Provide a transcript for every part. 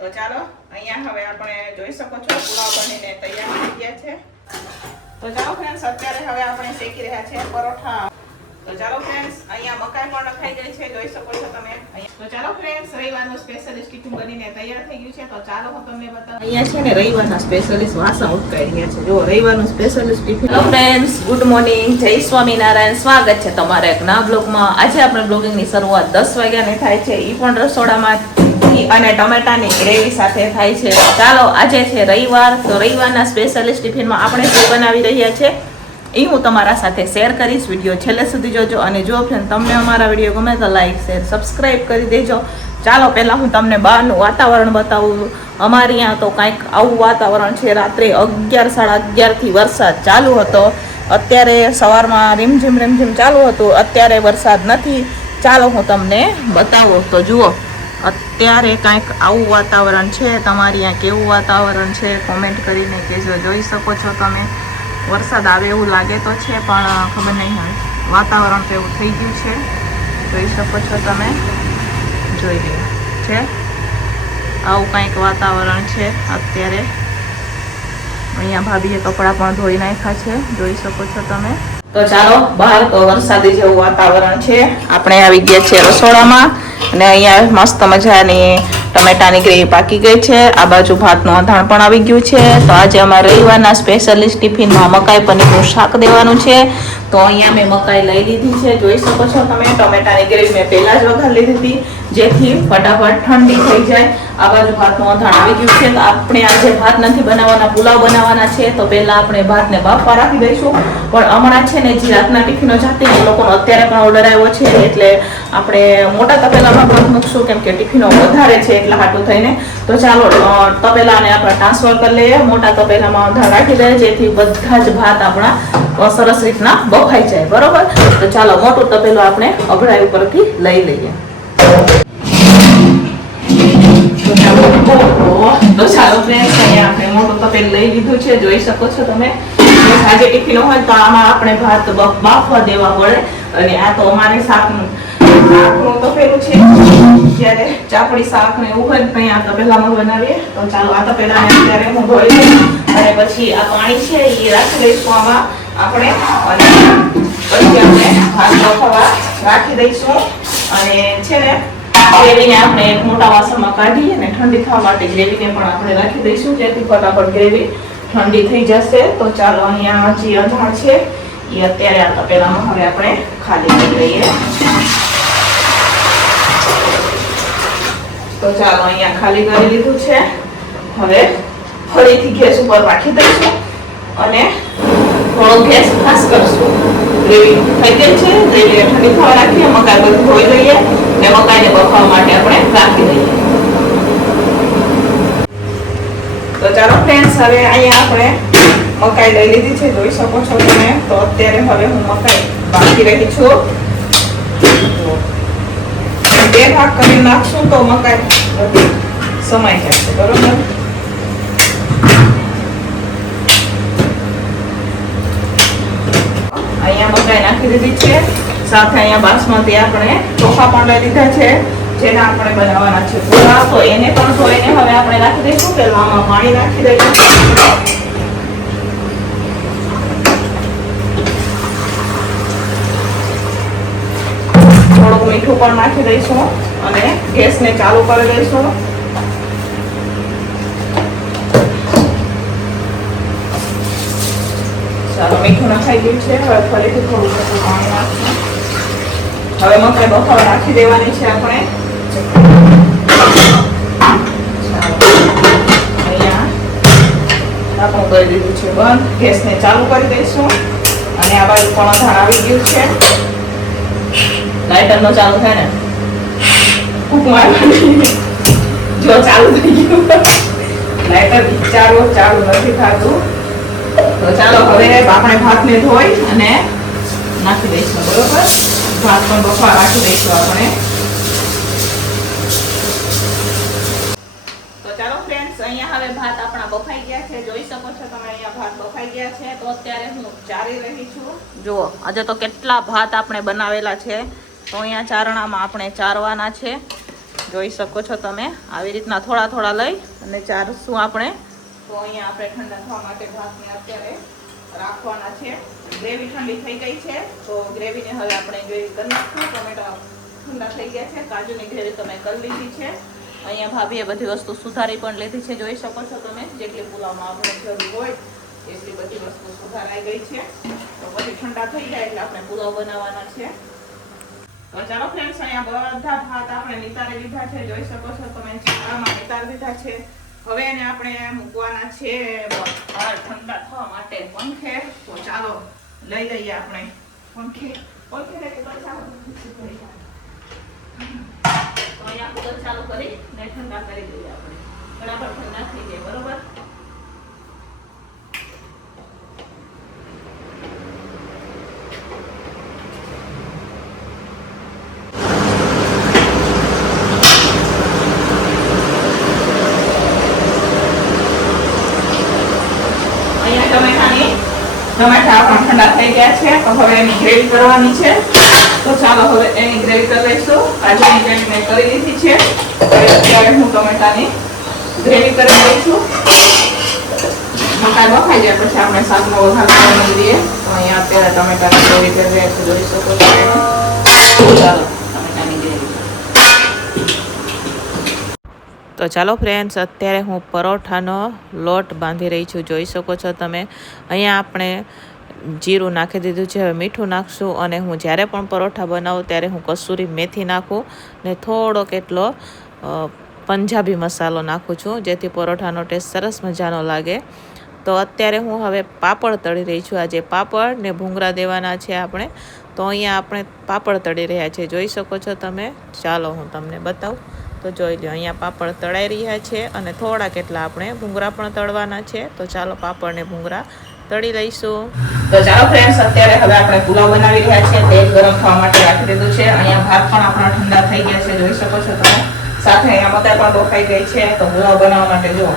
તો ચાલો અહીંયા હવે આપણે જોઈ શકો છો પુલાવ બનીને તૈયાર થઈ ગયા છે. તો ચાલો ફ્રેન્ડ્સ, અત્યારે હવે આપણે શેકી રહ્યા છે પરોઠા. તો ચાલો ફ્રેન્ડ્સ, અહીંયા મકાઈ પણ નખાઈ ગઈ છે, જોઈ શકો છો તમે. તો ચાલો ફ્રેન્ડ્સ, રવિવારનું સ્પેશિયલિસ્ટ ટિફિન બનીને તૈયાર થઈ ગયું છે. તો ચાલો હું તમને બતાવું. અહીંયા છે ને રવિવારના સ્પેશિયલિસ્ટ વાસણ ઉટકાઈ રહ્યા છે. જો રવિવારનું specialist tiffin. Hello friends, good morning, Jai Swaminarayan. સ્વાગત છે તમારા એક નવા બ્લોગમાં. આજે આપણે બ્લોગિંગની શરૂઆત 10 વાગ્યાની થાય છે, એ પણ રસોડામાં અને ટમેટાની ગ્રેવી સાથે થાય છે. ચાલો, આજે છે રવિવાર, તો રવિવારના સ્પેશિયલિસ્ટ ટિફિનમાં આપણે જે બનાવી રહ્યા છે એ હું તમારા સાથે શેર કરીશ. વિડીયો છેલ્લે સુધી જોજો. અને જો ફ્રેન્ડ તમને અમારા વિડીયો ગમે તો લાઈક શેર સબસ્ક્રાઈબ કરી દેજો. ચાલો, પહેલાં હું તમને બહારનું વાતાવરણ બતાવું. અમારે અહીંયા તો કાંઈક આવું વાતાવરણ છે. રાત્રે 11, 11:30થી વરસાદ ચાલુ હતો. અત્યારે સવારમાં રીમઝીમ ચાલુ હતું. અત્યારે વરસાદ નથી. ચાલો હું તમને બતાવું. તો જુઓ, અત્યારે કાંઈક આવું વાતાવરણ છે. તમારી અહીંયા કેવું વાતાવરણ છે કોમેન્ટ કરીને કહેજો. જોઈ શકો છો તમે, વરસાદ આવે એવું લાગે તો છે, પણ ખબર નહીં હવે વાતાવરણ તો એવું થઈ ગયું છે. જોઈ શકો છો તમે, જોઈ રહ્યા છે. આવું કંઈક વાતાવરણ છે અત્યારે. અહીંયા ભાભીએ કપડાં પણ ધોઈ નાખ્યા છે, જોઈ શકો છો તમે. તો ચાલો, બહાર તો વરસાદી જેવું વાતાવરણ છે. આપણે આવી ગયા છીએ રસોડામાં અને અહીંયા મસ્ત મજાની ટમેટાની ગ્રેવી પાકી ગઈ છે. આ બાજુ ભાતનું અથાણ પણ આવી ગયું છે. તો આજે અમારે રવિવારના સ્પેશિયલિસ્ટ ટિફિનમાં મકાઈ પનીરનું શાક દેવાનું છે. તો અહીંયા મેં મકાઈ લઈ લીધી છે, જોઈ શકો છો તમે. ટમેટાની ગ્રેવી મેં પહેલાં જ વઘાર લીધી હતી, જેથી ફટાફટ ઠંડી થઈ જાય. આ બાજુ ભાતનું અથાણ આવી ગયું છે. તો આપણે આજે ભાત નથી બનાવવાના, પુલાવ બનાવવાના છે. તો પહેલાં આપણે ભાતને બાફવા રાખી દઈશું. પણ હમણાં છે ને જે રાતના ટિફિનો જાતે એ લોકોનો અત્યારે પણ ઓર્ડર આવ્યો છે, એટલે આપણે મોટા તપેલામાં ભાત મૂકશું, કેમ કે ટિફિનો વધારે છે એટલા હાટું થઈને. તો ચાલો, તપેલાને આપણે ટ્રાન્સફર કરી લઈએ, મોટા તપેલામાં વધારે રાખી દઈએ, જેથી બધા જ ભાત આપણા સરસ રીતના બફાઈ જાય. બરોબર? તો ચાલો, મોટું તપેલું આપણે અભડાઈ ઉપરથી લઈ લઈએ. તો ચાલો ફ્રેન્ડ્સ, અહીંયા આપણે મોટું તપેલું લઈ લીધું છે, જોઈ શકો છો તમે. આજે ટિફિનો હોય તો આમાં આપણે ભાત બાફવા દેવા પડે. અને આ તો અમારે શાકનું તપેલું છે. જ્યારે ચાપડી શાક ને એવું હોય તો અહીંયા તપેલામાં બનાવીએ. તો ચાલો, આ તપેલાને અત્યારે હું ધોઈ લઉં અને પછી આ પાણી છે એ રાખી દઈશું આમાં આપણે. અને પછી આપણે ભાત બફાવા રાખી દઈશું. અને છે ને ગ્રેવીને આપણે એક મોટા વાસણમાં કાઢીએ ને ઠંડી થવા માટે ગ્રેવીને પણ આપણે રાખી દઈશું, જેથી ફટાફટ ગ્રેવી ઠંડી થઈ જશે. તો ચાલો, અહીંયા જે અથાણ છે એ અત્યારે આ તપેલામાં હવે આપણે ખાલી કરી લઈએ. તો ચાલો, અહીંયા ખાલી કરી લીધું છે. હવે ફરીથી ગેસ ઉપર રાખી દઈશું અને થોડો ગેસ ખાસ કરશું. ગ્રેવી થઈ ગઈ છે, ગ્રેવીને ઠંડી થવા રાખીએ. મકાઈ બધું ધોઈ લઈએ અને મકાઈને બફાવવા માટે આપણે રાખી દઈએ. તો ચાલો ફ્રેન્ડ્સ, હવે અહીંયા આપણે મકાઈ લઈ લીધી છે, જોઈ શકો છો તમે. તો અત્યારે હવે હું મકાઈ બાકી રહી છું. 2 ભાગ કરી નાખશું તો મકાઈ સમાઈ જશે. બરોબર? અહીંયા મકાઈ નાખી દીધી છે, સાથે અહીંયા બાસમતી આપણે ચોખા પણ લઈ લીધા છે, જેના આપણે બનાવવાના છે પુલાવ. તો એને પણ ધોઈને હવે આપણે રાખી દઈશું. પહેલા આમાં પાણી નાખી દઈશું. થોડુંક મીઠું પણ નાખી દઈશું અને ગેસને ચાલુ કરી દઈશું. ચાલો, મીઠું નખાઈ ગયું છે. હવે ફરીથી થોડું પાણી નાખશું. હવે મકાઈ બફાવા રાખી દેવાની છે આપણે. અહીંયા આપણું કરી દીધું છે બંધ. ગેસને ચાલુ કરી દઈશું. અને આ બાજુ પણ અથાણ આવી ગયું છે. લાઇટર નો ચાલુ થાય ને ફૂંક મારવાની. જો ચાલુ થઈ ગયું, લાઇટર ચાલુ નથી થતું. તો ચાલો, હવે આપણે ભાતને ધોઈ અને નાખી દઈશું. બરોબર? ભાત પણ બફાવા રાખી દઈશું આપણે. તો ચાલો ફ્રેન્ડ્સ, અહીંયા હવે ભાત આપણા બફાઈ ગયા છે, જોઈ શકો છો તમે. અહીંયા ભાત બફાઈ ગયા છે. તો અત્યારે હું ચારી રહી છું. જુઓ, આજે તો કેટલા ભાત આપણે બનાવેલા છે. તો અહીંયા ચારણામાં આપણે ચારવાના છે. જોઈ શકો છો તમે આવી રીતના થોડા થોડા લઈ અને ચારશું આપણે. તો અહીંયા આપણે ઠંડા થવા માટે ભાતને અત્યારે રાખવાના છે. ગ્રેવી ઠંડી થઈ ગઈ છે તો ગ્રેવીને હવે આપણે ગ્રેવી કરી નાખશું. ટમેટા ઠંડા થઈ ગયા છે. કાજુની ગ્રેવી તમે કરી લીધી છે. અહીંયા ભાભીએ બધી વસ્તુ સુધારી પણ લીધી છે. જોઈ શકો છો તમે જેટલી પુલાવમાં આપણે જરૂર હોય એટલી બધી વસ્તુ સુધારાઈ ગઈ છે. તો પછી ઠંડા થઈ જાય એટલે આપણે પુલાવ બનાવવાના છે. તો ચાલો ફ્રેન્ડ્સ, અહીંયા બધા ભાત આપણે નિતારી લીધા છે. જોઈ શકો છો તમે ચારામાં નિતારી લીધા છે. હવે એને આપણે મૂકવાના છે ઠંડા થવા માટે પંખે. તો ચાલો લઈ લઈએ આપણે પંખે. અહીંયા કુકર ચાલુ કરી ને ઠંડા કરી દઈએ આપણે. બરાબર ઠંડા થઈ જાય. બરોબર. ટમેટા આપણા ઠંડા થઈ ગયા છે. તો હવે એની ગ્રેવી કરવાની છે. તો ચાલો હવે એની ગ્રેવી કરી લઈશું. કાજુની ગ્રેવી મેં કરી લીધી છે. અત્યારે હું ટમેટાની ગ્રેવી કરી લઈશું. મકાઈ બફાઈ જાય પછી આપણે શાકનો વઘાર કરવા દઈએ. તો અહીંયા અત્યારે ટમેટાની ગ્રેવી કરી રહ્યા છે. જોઈ શકો છો. ચાલો ટમેટાની ગ્રેવી. તો ચાલો ફ્રેન્ડ્સ, અત્યારે હું પરોઠાનો લોટ બાંધી રહી છું. જોઈ શકો છો તમે. અહીંયા આપણે જીરું નાખી દીધું છે. હવે મીઠું નાખશું અને હું જ્યારે પણ પરોઠા બનાવું ત્યારે હું કસૂરી મેથી નાખું ને થોડોક એટલો પંજાબી મસાલો નાખું છું જેથી પરોઠાનો ટેસ્ટ સરસ મજાનો લાગે. તો અત્યારે હું હવે પાપડ તળી રહી છું. આજે પાપડ ને ભૂંગળા દેવાના છે આપણે. તો અહીંયા આપણે પાપડ તળી રહ્યા છીએ. જોઈ શકો છો તમે. ચાલો હું તમને બતાવું. તો જોઈ લો, અહીંયા પાપડ તળાઈ રહ્યા છે અને થોડા કેટલા આપણે ભૂંગળા પણ તળવાના છે. તો ચાલો પાપડ ને ભૂંગળા તળી લઈશું. તો ચાલો ફ્રેન્ડ્સ, અત્યારે હવે આપણે પુલાવ બનાવી રહ્યા છીએ. તેલ ગરમ થવા માટે રાખી દીધું છે. અહીંયા ભાત પણ આપણા ઠંડા થઈ ગયા છે. જોઈ શકો છો તમે. સાથે અહીંયા મકાઈ પણ બફાઈ ગઈ છે. તો પુલાવ બનાવવા માટે જો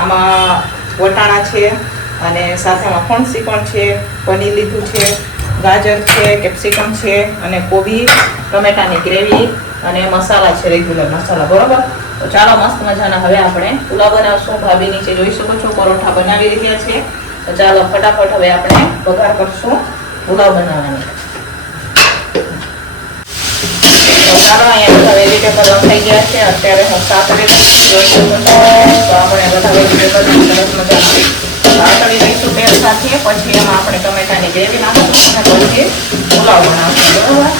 આમાં વટાણા છે અને સાથે આમાં ફણસી પણ છે, પનીર લીધું છે, ગાજર છે, કેપ્સિકમ છે અને કોબી, ટમેટાની ગ્રેવી અને મસાલા છે, રેગ્યુલર મસાલા. બરોબર. તો ચાલો મસ્ત મજાના હવે આપણે પુલાવ બનાવશું. ભાભી નીચે જોઈ શકો છો પરોઠા બનાવી રહ્યા છે. તો ચાલો ફટાફટ હવે આપણે વઘાર કરશું પુલાવ બનાવવાની. તો ચાલો અહીંયા બધા વેજીટેબલ થઈ ગયા છે. અત્યારે હું સાતરી જોઈ શકો છો. તો આપણે બધા વેજીટેબલ સરસ મજાના સાતરી લઈશું તેલ સાથે. પછી એમાં આપણે ટમેટાની ગ્રેવી નાખીશું અને પછી પુલાવ બનાવશું. બરોબર.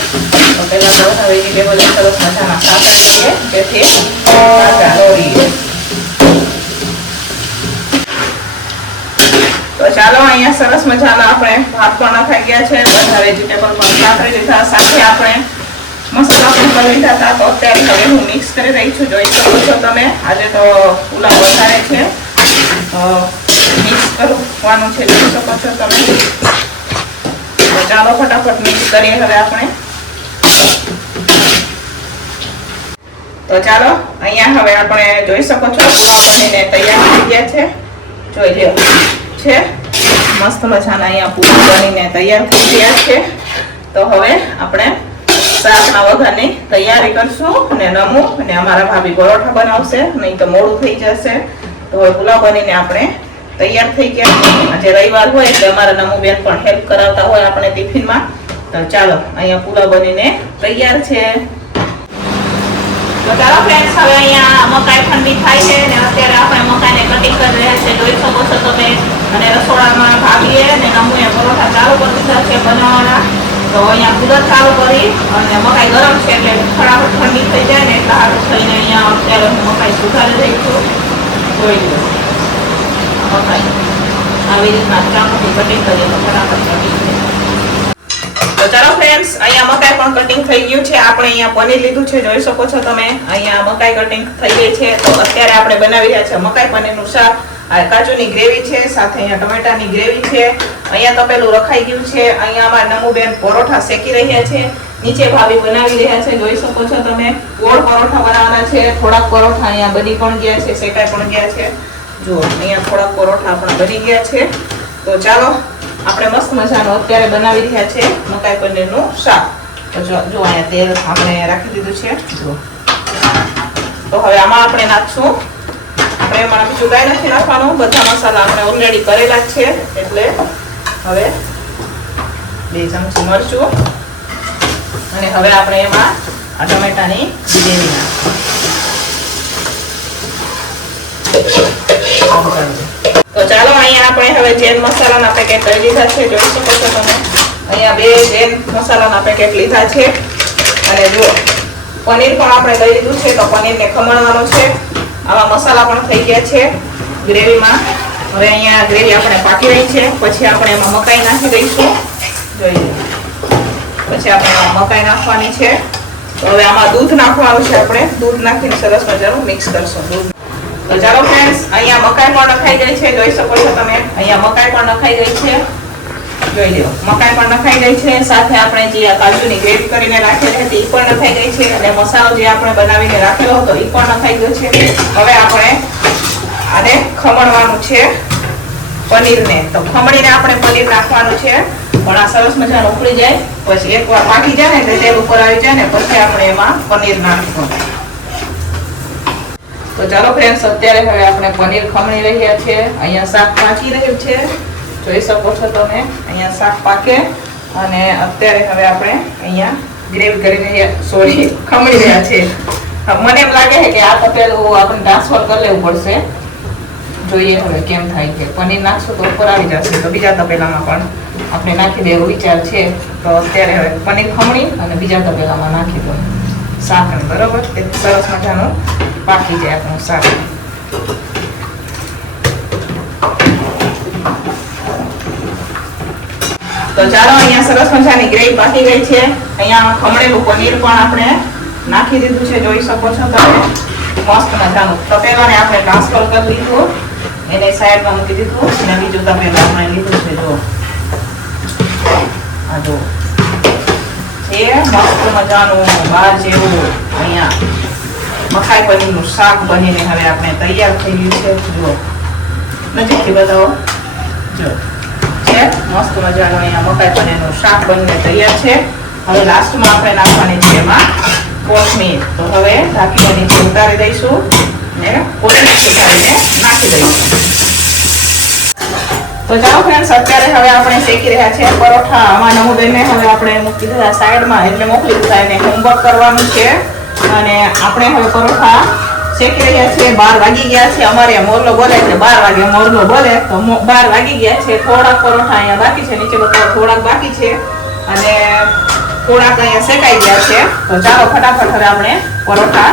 તો પહેલા તો બધા વેજીટેબલ સરસ મજાના સાતરી લઈએ જેથી કાચા દોરીએ. તો ચાલો અહીંયા સરસ મજાના આપણે ભાત પણ નખાઈ ગયા છે. બધા વેજીટેબલ પણ સાતરી લીધા. સાથે આપણે મસાલા પણ કરી લીધા હતા. તો અત્યારે હવે હું મિક્સ કરી રહી છું. જોઈ શકો છો તમે. આજે તો પુલાવ વધારે છે. મિક્સ કરવાનું છે. જોઈ શકો છો તમે. તો ચાલો ફટાફટ મિક્સ કરીએ હવે આપણે. તો ચાલો અહીંયા હવે આપણે જોઈ શકો છો પુલાવ બનીને તૈયાર થઈ ગયા છે. જોઈ લ્યો છે મસ્ત મજાના અહીંયા પુલાવ બનીને તૈયાર થઈ ગયા છે. તો હવે આપણે શાકના વઘારની તૈયારી કરશું અને નમું અને અમારા ભાભી પરોઠા બનાવશે, નહીં તો મોડું થઈ જશે. તો હવે પુલાવ બનીને આપણે તૈયાર થઈ ગયા. આજે રવિવાર હોય એટલે અમારા નમું બેન પણ હેલ્પ કરાવતા હોય આપણે ટિફિનમાં. તો ચાલો અહીંયા પુલાવ બનીને તૈયાર છે. તો ચાલો ફ્રેન્ડ્સ, હવે અહીંયા મકાઈ ઠંડી થાય છે અને અત્યારે આપણે મકાઈને કટિંગ કરી રહ્યા છે. જોઈ શકો છો તમે. અને રસોડામાં ભાભીએ અને નમુએ પરોઠા ચાલુ કરી દીધા છે બનાવવાના. તો અહીંયા કુદર ચાલુ કરી અને મકાઈ ગરમ છે એટલે ફટાફટ ઠંડી થઈ જાય ને એટલે હાથ થઈને અહીંયા અત્યારે હું મકાઈ સુધારી રહી છું. જોઈ લો મકાઈ આવી રીતના ચાકુથી કટિંગ કરીએ તો ફટાફટ કટિંગ થઈ જાય. તો ચાલો ફ્રેન્ડ્સ, અહીંયા મકાઈ પણ કટિંગ થઈ ગયું છે. આપણે અહીંયા પનીર લીધું છે. જોઈ શકો છો તમે. અહીંયા મકાઈ કટિંગ થઈ ગઈ છે. તો અત્યારે આપણે બનાવી રહ્યા છે મકાઈ પનીરનું શાક. આ કાજુની ગ્રેવી છે, સાથે અહીંયા ટમેટાની ગ્રેવી છે. અહીંયા તપેલું રખાઈ ગયું છે. અહીંયા અમારા નમુબેન પરોઠા શેકી રહ્યા છે. નીચે ભાભી બનાવી રહ્યા છે. જોઈ શકો છો તમે. ગોળ પરોઠા બનાવવાના છે. થોડાક પરોઠા અહીંયા બની પણ ગયા છે, શેકાઈ પણ ગયા છે. જો અહીંયા થોડાક પરોઠા પણ બની ગયા છે. તો ચાલો આપણે મસ્ત મજાનું અત્યારે બનાવી રહ્યા છે મકાઈ પનીરનું શાક. તો જો અહીંયા તેલ આપણે રાખી દીધું છે. જો તો હવે આમાં આપણે નાખશું, આપણે એમાં બીજું કાંઈ નથી નાખવાનું, બધા મસાલા આપણે ઓલરેડી કરેલા જ છે. એટલે હવે 2 ચમચી મરચું અને હવે આપણે એમાં આ ટમેટાની ગ્રેવી નાખીશું. તો ચાલો અહીંયા આપણે હવે જૈન મસાલાના પેકેટ લઈ લીધા છે, જોઈ શકો છો તમે. અહીંયા 2 જૈન મસાલાના પેકેટ લીધા છે. અને જુઓ પનીર પણ આપણે લઈ લીધું છે, તો પનીરને ખમણવાનો છે. આવા મસાલા પણ થઈ ગયા છે ગ્રેવીમાં. હવે અહીંયા ગ્રેવી આપણે પાકી રહી છે. પછી આપણે એમાં મકાઈ નાખી દઈશું, જોઈ લો. પછી આપણે એમાં મકાઈ નાખવાની છે. તો હવે આમાં દૂધ નાખવાનું છે. આપણે દૂધ નાખીને સરસ મજાનું મિક્સ કરશું દૂધ. તો ચાલો ફ્રેન્ડ્સ, અહીંયા મકાઈ પણ નખાઈ ગઈ છે, જોઈ શકો છો તમે. અહીંયા મકાઈ પણ નખાઈ ગઈ છે, જોઈ લો. મકાઈ પણ નખાઈ ગઈ છે. સાથે આપણે જે આ કાજુની ગ્રેવી કરીને રાખેલી હતી એ પણ નખાઈ ગઈ છે. અને મસાલો જે આપણે બનાવીને રાખેલો હતો એ પણ નખાઈ ગયો છે. હવે આપણે આને ખમણવાનું છે પનીરને. તો ખમણીને આપણે પનીર નાખવાનું છે. પણ આ સરસ મજાનું ઉકળી જાય, પછી એકવાર પાકી જાય ને એટલે તેલ ઉપર આવી જાય ને પછી આપણે એમાં પનીર નાખશું. તો ચાલો ફ્રેન્ડ્સ, અત્યારે હવે આપણે પનીર ખમણી રહ્યા છે. અહીંયા શાક પાકી રહ્યું છે, જોઈ શકો છો તમે. અહીંયા શાક પાકે અને અત્યારે હવે આપણે અહીંયા ગ્રેવી કરીને ખમણી રહ્યા છે. મને એમ લાગે છે કે આ તપેલું આપણે ટ્રાન્સફર કરી લેવું પડશે. જોઈએ હવે કેમ થાય છે. પનીર નાખશું તો ઉપર આવી જશે, તો બીજા તપેલામાં પણ આપણે નાખી દેવો વિચાર છે. તો અત્યારે હવે પનીર ખમણી અને બીજા તપેલામાં નાખી દો શાકને, બરોબર. તે સરસ મજાનું પાકી જાય આપણું શાક. તો ચાલો, અહીંયા સરસ મજાની ગ્રેવી પાકી ગઈ છે. અહીંયા ખમણેલું પનીર પણ આપણે નાખી દીધું છે, જોઈ શકો છો તમે. મસ્ત મજાનું તપેલાને આપણે ટ્રાન્સફર કરી લીધું, એને સાઈડમાં મૂકી દીધું અને બીજું તપેલું આપણે લીધું છે. જો આ જો એ મસ્ત મજાનું બાર જેવું અહીંયા મકાઈ પનીરનું શાક બનીને હવે આપણે તૈયાર થઈ ગયું છે. જો નજીકથી બતાવો. જો છે મસ્ત મજાનું અહીંયા મકાઈ પનીરનું શાક બનીને તૈયાર છે. હવે લાસ્ટમાં આપણે નાખવાની છે એમાં કોથમીર. તો હવે ઢાંકીને નીચે ઉતારી દઈશું ને કોથમીર સુધારીને નાખી દઈશું. તો ચાલો ફ્રેન્ડ્સ, અત્યારે હવે આપણે શેકી રહ્યા છે પરોઠા. આમાં નમુબેનને હવે આપણે મૂકી દીધા સાઈડમાં, એટલે મોકલી દીધા. એને હોમવર્ક કરવાનું છે અને આપણે હવે પરોઠા શેકી રહ્યા છીએ. 12 વાગી ગયા છે. અમારે મોરલો બોલે એટલે 12 વાગે મોરલો બોલે, તો 12 વાગી ગયા છે. થોડાક પરોઠા અહીંયા બાકી છે, નીચે બતાવો થોડાક બાકી છે અને થોડાક અહીંયા શેકાઈ ગયા છે. તો ચાલો ફટાફટ હવે આપણે પરોઠા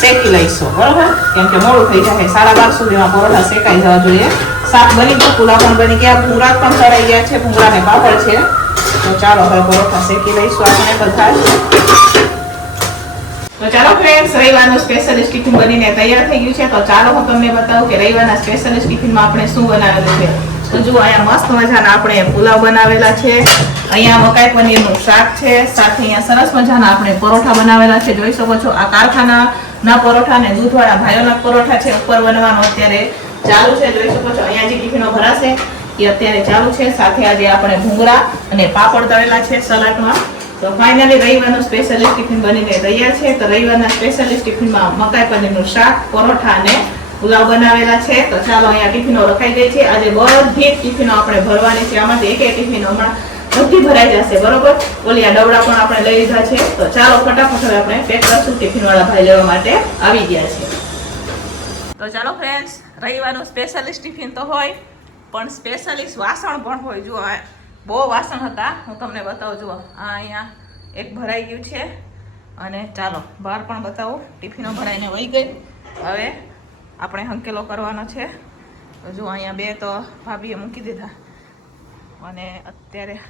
શેકી લઈશું, બરોબર. કેમ કે મોડું થઈ જાય, 12:30 સુધીમાં પરોઠા શેકાઈ જવા જોઈએ. શાક બની ગયું, પુલાવ પણ બની ગયા, ભૂંગળા પણ ચડાઈ ગયા છે, ભૂંગળા ને પાપડ છે. તો ચાલો હવે પરોઠા શેકી લઈશું આપણે બધા. તો ચાલો ફ્રેન્ડ્સ, રવિવારનું સ્પેશિયલિસ્ટ ટિફિન બનીને તૈયાર થઈ ગયું છે. તો ચાલો હું તમને બતાવું કે રવિવારના સ્પેશિયલિસ્ટ ટિફિનમાં આપણે શું બનાવેલું છે. તો જુઓ, અહીંયા મસ્ત મજાના આપણે પુલાવ બનાવેલા છે. અહીંયા મકાઈ પનીરનું શાક છે. સાથે અહીંયા સરસ મજાના આપણે પરોઠા બનાવેલા છે, જોઈ શકો છો. આ કારખાના પરોઠા ને દૂધવાળા ભાઈઓના પરોઠા છે. ઉપર બનવાનું અત્યારે ચાલુ છે, જોઈ શકો છો. અહીંયા જે ટિફિનો ભરાશે એ અત્યારે ચાલુ છે. સાથે આજે આપણે ભૂંગળા અને પાપડ તળેલા છે સલાડમાં. તો ફાઇનલી રવિવારનું સ્પેશિયલિસ્ટ ટિફિન બનીને તૈયાર છે. તો રવિવારના સ્પેશિયલિસ્ટ ટિફિનમાં મકાઈ પનીરનું શાક, પરોઠા અને પુલાવ બનાવેલા છે. તો ચાલો, અહીંયા ટિફિનો રખાઈ ગઈ છે. આજે બધી ટિફિનો આપણે ભરવાની છે. આમાંથી એક ટિફિન હમણાં બધી ભરાઈ જશે, બરોબર. ઓલી આ ડબડા પણ આપણે લઈ લીધા છે. તો ચાલો ફટાફટ હવે આપણે પેક કરશું. ટિફિન વાળા ભાઈ લેવા માટે આવી ગયા છે. તો ચાલો ફ્રેન્ડ્સ, રવિવારનું સ્પેશિયલિસ્ટ ટિફિન તો હોય, પણ સ્પેશિયલિસ્ટ વાસણ પણ હોય. જુઓ, બહુ વાસણ હતા, હું તમને બતાવું. જુઓ, આ અહીંયા એક ભરાઈ ગયું છે અને ચાલો બહાર પણ બતાવું. ટિફિનો ભરાઈને વહી ગઈ. હવે આપણે હંકેલો કરવાનો છે. તો જુઓ, અહીંયા 2 તો ભાભીએ મૂકી દીધા અને અત્યારે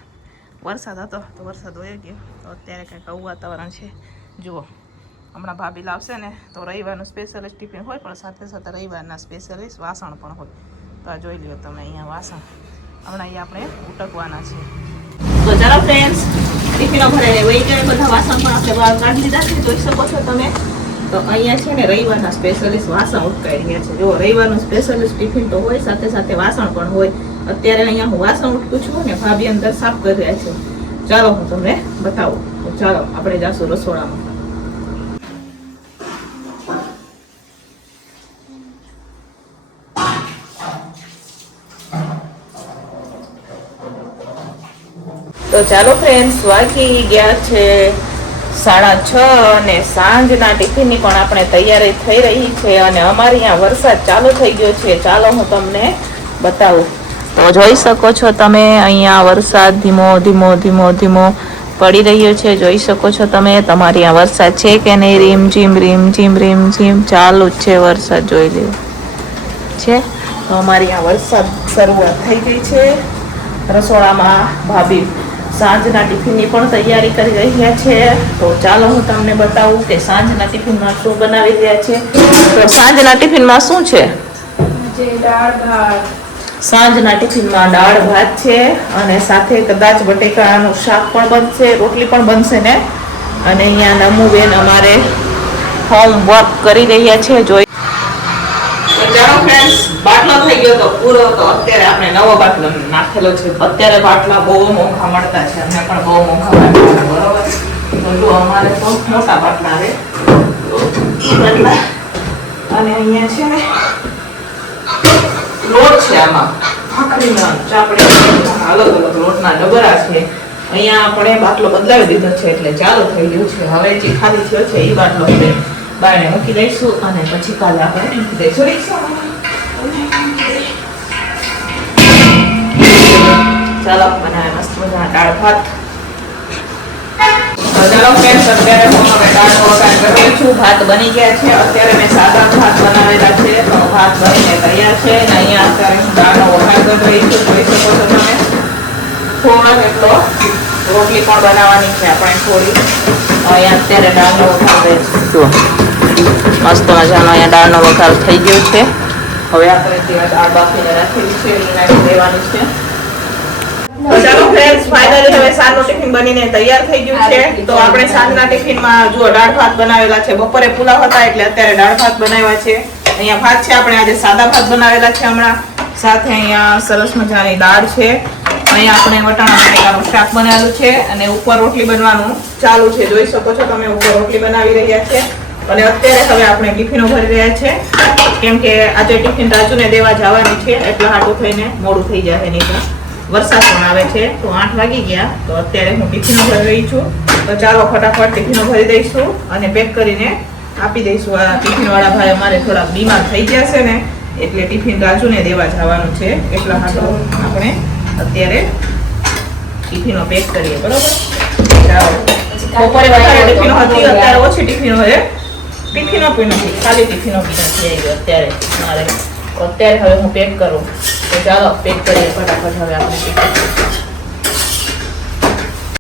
વરસાદ હતો તો વરસાદ વહી ગયો. તો અત્યારે કંઈક આવું વાતાવરણ છે. જુઓ, હમણાં ભાભી લાવશે ને તો રવિવારનું સ્પેશિયલિસ્ટ ટિફિન હોય, પણ સાથે સાથે રવિવારના સ્પેશિયલિસ્ટ વાસણ પણ હોય. તો આ જોઈ લ્યો તમે, અહીંયા વાસણ હમણાં અહીંયા આપણે ઉટકવાના છે. તો ચાલો ફ્રેન્ડ્સ, ટિફિનો ભરાઈને વહી ગયા. બધા વાસણ પણ આપણે બહાર કાઢી દીધા છે, જોઈ શકો છો તમે. તો અહીંયા છે ને રવિવારના સ્પેશિયલિસ્ટ વાસણ ઉટકાઈ રહ્યા છે. જો રવિવારનું સ્પેશિયલિસ્ટ ટિફિન તો હોય, સાથે સાથે વાસણ પણ હોય. અત્યારે અહીંયા હું વાસણ ઉટકું છું ને ભાભી અંદર સાફ કરી રહ્યા છે. ચાલો હું તમને બતાવું. તો ચાલો આપણે જાશું રસોડામાં. તો ચાલો ફ્રેન્ડ્સ, વાગી ગયા છે 6:30 અને સાંજના ટિફિનની પણ આપણે તૈયારી થઈ રહી છે અને અમારે અહીંયા વરસાદ ચાલુ થઈ ગયો છે. ચાલો હું તમને બતાવું. તો જોઈ શકો છો તમે, અહીંયા વરસાદ ધીમો ધીમો ધીમો ધીમો પડી રહ્યો છે. જોઈ શકો છો તમે. તમારી અહીંયા વરસાદ છે કે નહીં? રીમ ઝીમ ચાલુ જ છે વરસાદ. જોઈ લ્યો છે. તો અમારી અહીંયા વરસાદ શરૂઆત થઈ ગઈ છે. રસોડામાં ભાભી સાંજના ટિફિનની પણ તૈયારી કરી રહ્યા છે. તો ચાલો હું તમને બતાવું કે સાંજના ટિફિનમાં શું બનાવી રહ્યા છે. તો સાંજના ટિફિનમાં શું છે? સાંજના ટિફિનમાં દાળ ભાત છે અને સાથે કદાચ બટેકાનું શાક પણ બનશે, રોટલી પણ બનશે ને. અને અહીંયા નમુબેન અમારે હોમવર્ક કરી રહ્યા છે. જોઈ ચાલો ફ્રેન્ડ્સ, બાટલો થઈ ગયો તો પૂરો. તો અત્યારે આપણે નવો બાટલો નાખેલો છે. અત્યારે બાટલા બહુ મોંઘા મળતા છે, અમને પણ બહુ મોંઘા બાટલા, બરોબર. તો જો અમારે તો મોટા બાટલા આવે તો એ બાટલા. અને અહીંયા છે ને લોટ છે, આમાં ભાખરીના ચાપડી અલગ અલગ લોટના ડબરા છે. અહીંયા આપણે બાટલો બદલાવી દીધો છે એટલે ચાલુ થઈ ગયું છે. હવે જે ખાલી થયો છે એ બાટલો આપણે બાયણે મૂકી દઈશું અને પછી કાલે આપણે મૂકી દઈશું. ચાલો બનાવે મસ્ત મજાના દાળ ભાત. ચાલો ફ્રેન્ડ્સ, અત્યારે હું હવે દાળનો વઘાર કરી છું. ભાત બની ગયા છે. અત્યારે મેં સાદા ભાત બનાવેલા છે. તો ભાત બનીને તૈયાર છે અને અહીંયા અત્યારે હું દાળનો વઘાર કરી રહી છું. જોઈ શકો છો તમે. થોડોક એટલો રોટલી પણ બનાવવાની છે આપણે થોડી. અહીંયા અત્યારે દાળનો વઘાર કરી જુઓ, મસ્ત મજાનો અહીંયા દાળનો વઘાર થઈ ગયો છે. હવે આપણે જે દાળ બાફીને રાખેલી છે એ નાખી દેવાની છે. ચાલો ફ્રેન્ડ્સ, ફાઇનલી હવે સાંજનું ટિફિન બનીને તૈયાર થઈ ગયું છે. તો આપણે સાંજના ટિફિનમાં જુઓ દાળ ભાત બનાવેલા છે. બપોરે પુલાવ હતા એટલે અત્યારે દાળ ભાત બનાવ્યા છે. અહીંયા ભાત છે, આપણે આજે સાદા ભાત બનાવેલા છે હમણાં. સાથે અહીંયા સરસ મજાની દાળ છે. અહીંયા આપણે વટાણા બટેકાનું શાક બનાવેલું છે અને ઉપર રોટલી બનવાનું ચાલુ છે. જોઈ શકો છો તમે, ઉપર રોટલી બનાવી રહ્યા છે. અને અત્યારે હવે આપણે ટિફિનો ભરી રહ્યા છે, કેમ કે આજે ટિફિન રાજુને દેવા જવાની છે એટલા હાટું થઈને મોડું થઈ જાય. નહીં વરસાદ પણ આવે છે. તો 8 વાગી ગયા. તો અત્યારે હું ટિફિનો ભરી રહી છું. તો ચાલો ફટાફટ ટિફિનો ભરી દઈશું અને પેક કરીને આપી દઈશું. આ ટિફિન વાળા ભાઈ અમારે થોડા બીમાર થઈ ગયા છે ને એટલે ટિફિન રાજુને દેવા જવાનું છે. એટલા હાટું આપણે અત્યારે ટિફિનો પેક કરીએ, બરોબર. ચાલો, બપોરે વધારે ટિફિનો હતી, અત્યારે ઓછી ટિફિનો છે. ટિફિનો પણ નથી, ખાલી ટિફિનો પણ નથી આવી અત્યારે મારે. અત્યારે હવે હું પેક કરું. તો ચાલો પેક કરીએ ફટાફટ હવે આપણે ટિફિન.